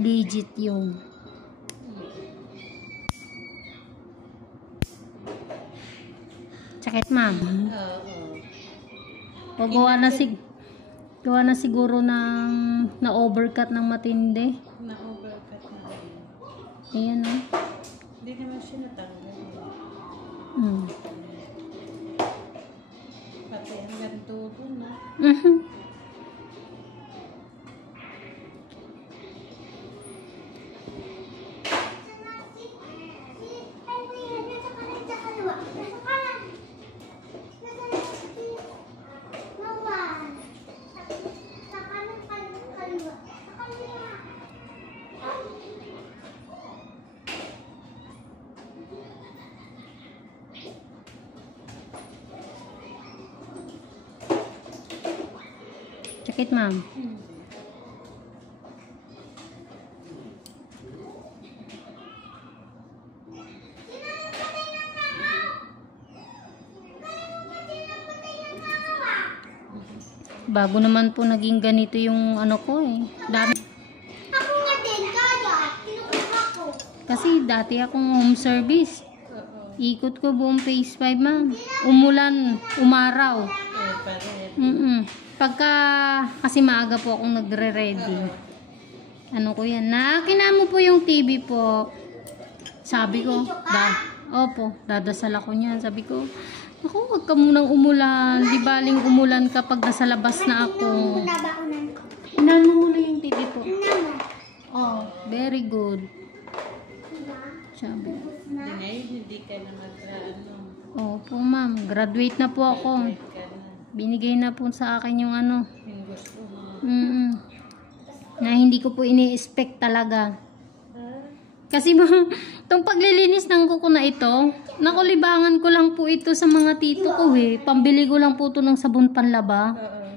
Legit yun. Sakit, ma'am. O gawa na siguro ng na-overcut ng matindi. Na-overcut na. Ayan, o. Hindi naman siya natanggal. Pati ang ganito doon, no? Sakit, ma'am. Bago naman po naging ganito yung ano ko eh. Dami. Ako nga din, kaya. Kinukuha ko. Kasi dati akong home service. Ikot ko buong phase 5, ma'am. Umulan, umaraw. Pagka, kasi maaga po akong nagre-ready. Ano ko yan? Nakakina mo po yung TV po. Sabi ko, opo, dadasal ako niyan. Sabi ko, ako, wag ka munang umulan. Di baling umulan kapag nasa labas na ako. Inan mo muna yung TV po. Oh, very good. Sabi. Hindi ka na mag-ano. Opo, ma'am. Graduate na po ako. Binigay na po sa akin yung ano. Yung gusto mo. Na hindi ko po ini-expect talaga. Kasi itong paglilinis ng kuko na ito, nakulibangan ko lang po ito sa mga tito ko eh. Pambili ko lang po ito ng sabon panlaba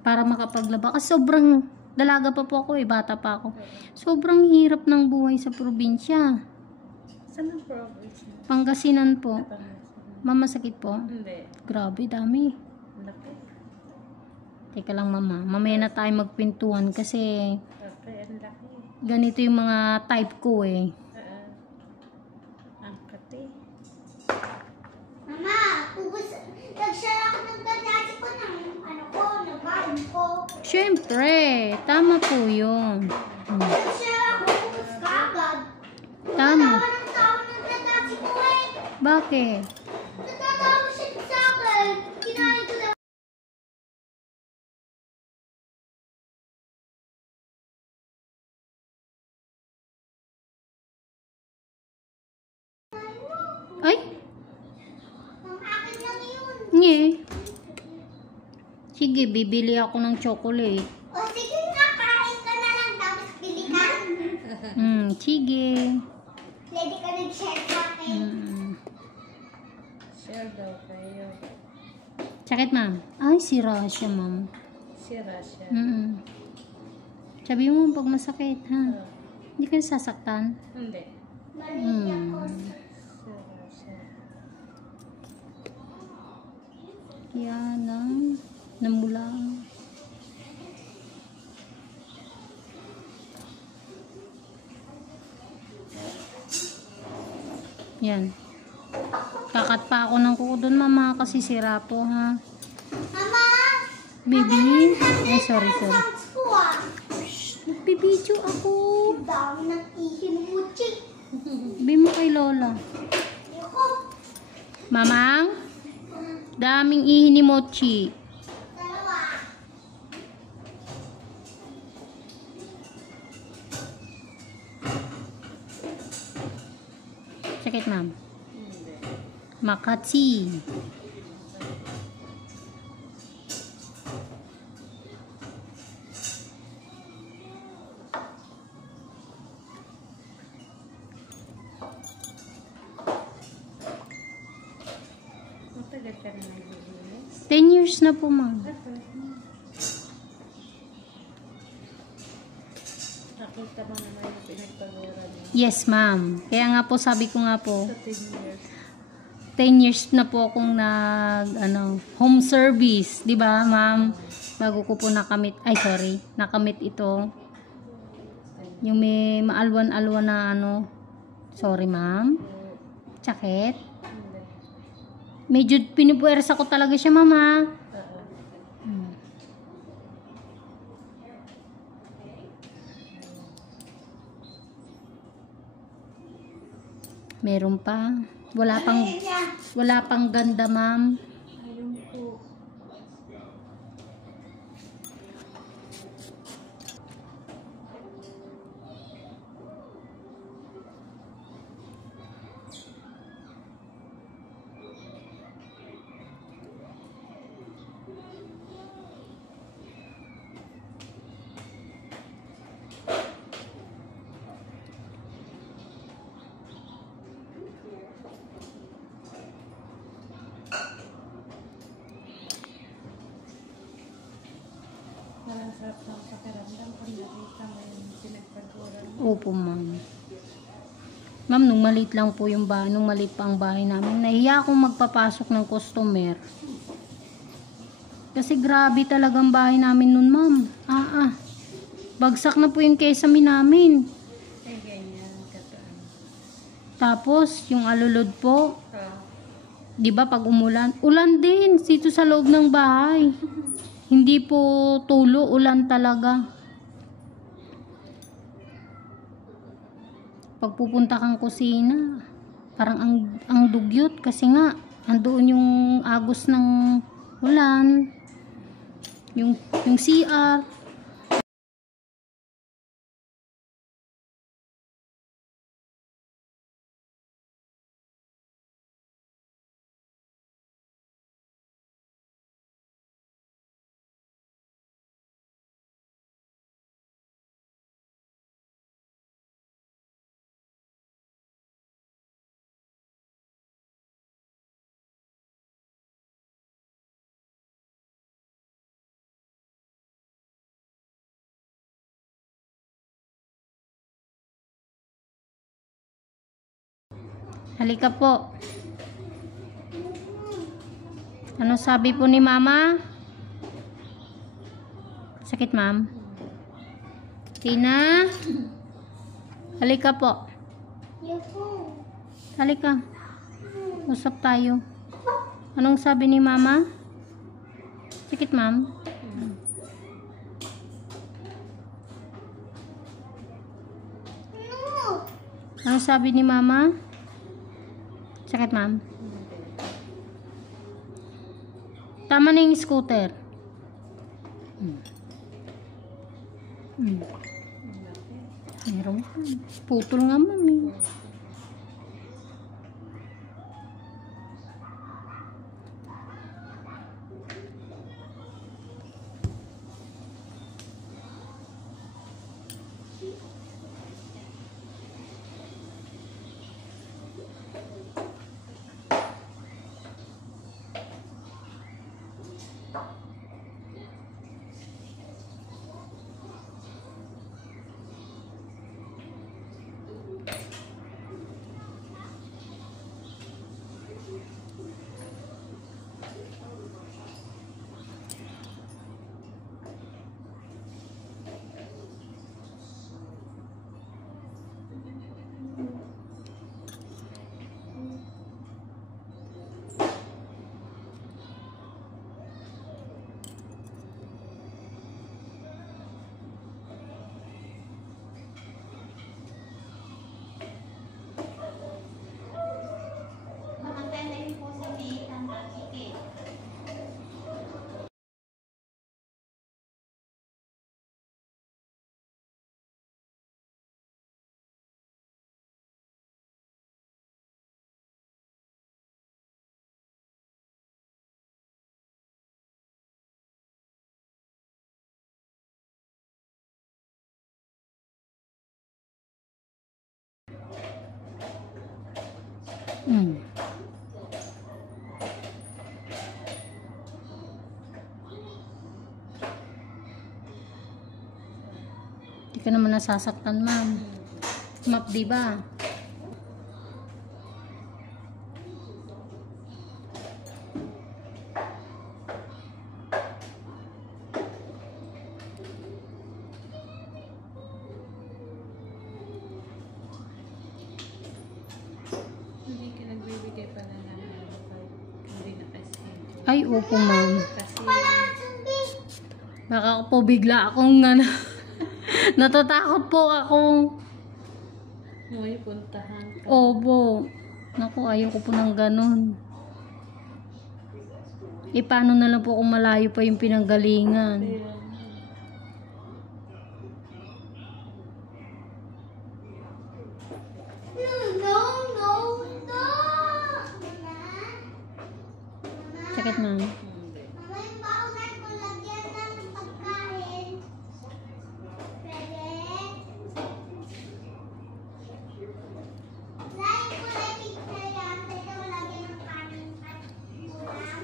para makapaglaba. Kasi sobrang dalaga pa po ako eh, bata pa ako. Sobrang hirap ng buhay sa probinsya. Saan ang province? Pangasinan po. Mama, sakit po? Hindi. Grabe, dami. Laki. Teka lang, mama. Mamaya na tayo magpintuan kasi Okay, ang laki. ganito yung mga type ko eh. Ang kati. Mama, nag-share ako ng ganasi ko ng ng baon ko. Siyempre, tama po yun. Nag-share ako, ubus ka agad. Tama. Natawa ng ganasi ko eh. Bakit? Natatawa siya sa akin. Kinain ko lang. Ay, Ang akin lang yun. nye. Sige, bibili ako ng chocolate. O sige nga, kain ka na lang tapos bili ka. Sige. Pwede ka nag-share sa akin. Share daw kayo. Sakit, ma'am? Ay, sira siya, ma'am. Sira siya. Sabi mo pag masakit, ha? Hindi ka nasasaktan? Hindi. Maliit ako. Sira siya. Yan ang namula. Yan. Kakat pa ako ng kuko doon, mama, kasi sira po, ha? Mama! Baby? Ay, sorry. Sounds ko ah. Nagbibidyo ako. Ang dami ng ihin mo, chick. Sabi mo kay Lola. Ako. Mamang? Daming ihi ni Mochi. Dalawa. Sakit, ma'am. Makati. Matagal ka na naglilinis? 10 years na po, ma'am. Nakita mo naman yung pinagpaguran mo. Yes, ma'am. Kaya nga po, sabi ko nga po, Sa 10 years. 10 years na po akong home service, 'di ba, ma'am? Bago ko po nakamit ito. Yung may maalwan-alwan na ano. Sorry, ma'am. Sakit. Hindi. Medyo pinupuwersa ko talaga siya, mama. Oo. Meron pa. Wala pang ganda, ma'am. Ayun po. Parang sarap ng pakiramdam kung nakita mo yung pinagpaguran mo. Opo, ma'am. Ma'am, nung maliit lang po yung bahay, nung maliit pa ang bahay namin, nahiya akong magpapasok ng customer. Kasi grabe talagang bahay namin nun, ma'am. Bagsak na po yung kesame namin. Ay, ganyan. Kataan. Tapos, yung alulod po, Ah. di ba pag umulan, ulan din dito sa loob ng bahay. Hindi po tulo, ulan talaga. Pag pupunta kang kusina, parang ang dugyot kasi nga andoon yung agos ng ulan. Yung CR. Halika po. Ano sabi po ni mama? Sakit, ma'am? Tina? Halika po. Halika. Usap tayo. Anong sabi ni mama? Sakit, ma'am? Anong sabi ni mama? Sakit, ma'am? Tama na yung scooter. Meron ka. Putol nga, ma'am. Hindi ka naman nasasaktan, ma'am. Map, di ba? Ay, opo ma'am. Kasi, Baka po bigla akong natatakot po ako. may puntahan ka. Opo. Naku, ayoko po ng ganun. Paano na lang po kung malayo pa yung pinanggalingan? Kaya, Sakit ma'am. hindi. Mama, yung baunan ko, lagyan ng pagkain. Pwede? Lain ko na pizza yan. Pwede mo lagyan ng kanin at ulam.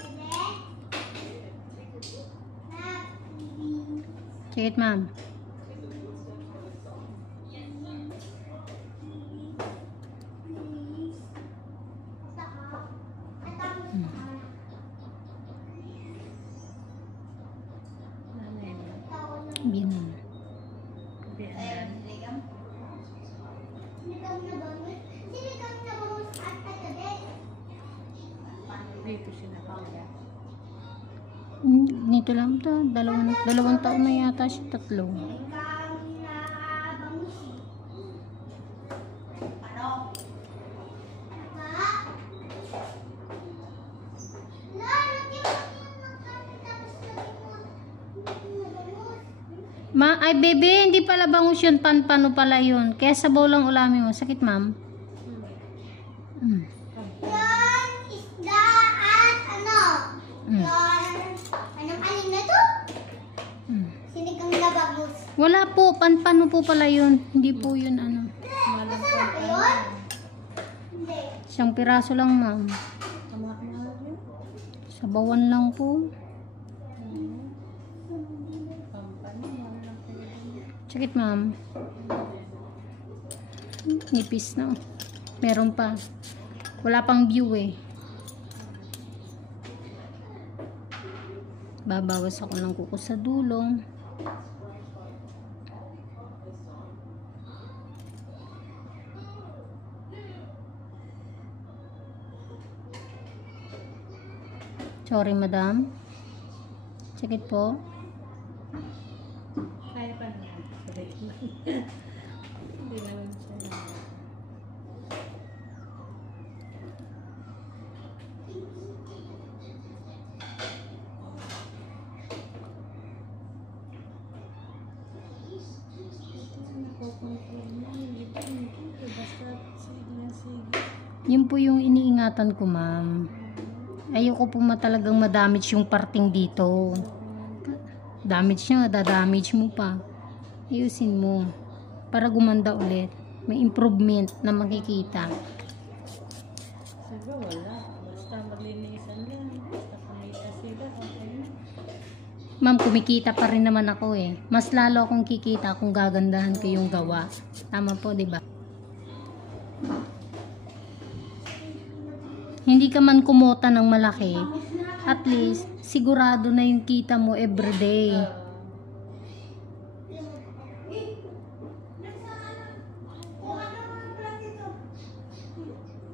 Pwede? Sakit ma'am. Ano yun? Hindi na. Biyanan. Dito sinapangga. Nito lang to. Dalawang taon na yata siya. 3. Ay bebe, hindi pala bangus yun. Panpano pala yun. Kaya sabaw lang ulamin mo. Sakit ma'am. Mm. Yan, isda at ano? Mm. Yan, anong alin na to? Mm. Sinigang na bangus. Wala po. Panpano po pala yun. Hindi po yun ano. Masarap ba yun? Hindi. 1 piraso lang ma'am. Kamak-mamak yun. Sabawan lang po. Pampano, ano lang kayo. Sakit ma'am. Nipis na. Meron pa. Wala pang view eh. Babawas ako ng kuko sa dulong. Sorry madam. Sakit po. Kaya pa naman. Sakit lang. Hindi naman siya. Yun po yung iniingatan ko ma'am. Ayoko po talagang madamage yung parting dito. Damage niya, dadamage mo pa. Ayusin mo. Para gumanda ulit. May improvement na makikita. Sabi wala. Basta maglinisan lang. Basta kumita sila. Okay na. Ma'am, kumikita pa rin naman ako eh. Mas lalo akong kikita kung gagandahan ko yung gawa. Tama po, di ba? Hindi ka man kumota ng malaki, at least, sigurado na yung kita mo everyday.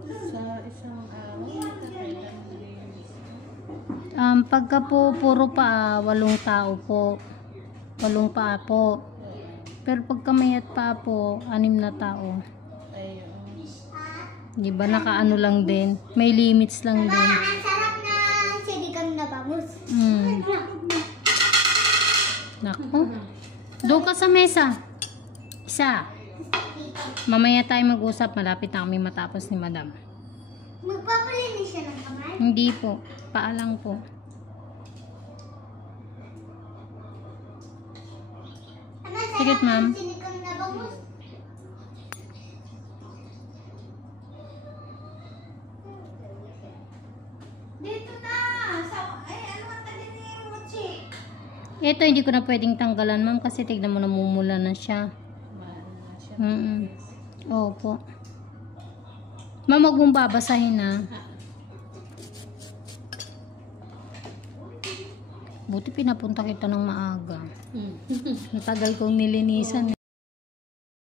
Sa isang araw, nakakailan linis. Pagka po puro pa, 8 tao po. 8 paa po. Pero pagka mayat pa po, 6 na tao. Ayun. Di ba nakaano lang din? May limits lang din. Ang sarap na sinigang na bangus. Nako. Doon ka sa mesa. Isa. Mamaya tayo mag-usap. Malapit na kami matapos ni madam. Magpapalinis siya ng kamay. Hindi po. Paalang po. Ano, sarap Sige, ma'am. ng sinigang na bangus. Dito na! Ano ang tagal ni Mochi? Ito hindi ko na pwedeng tanggalan ma'am kasi tignan mo namumula na siya. Mahal na siya. Opo. Ma'am, wag mong babasahin na. Buti pinapunta kita ng maaga. Matagal kong nilinisan.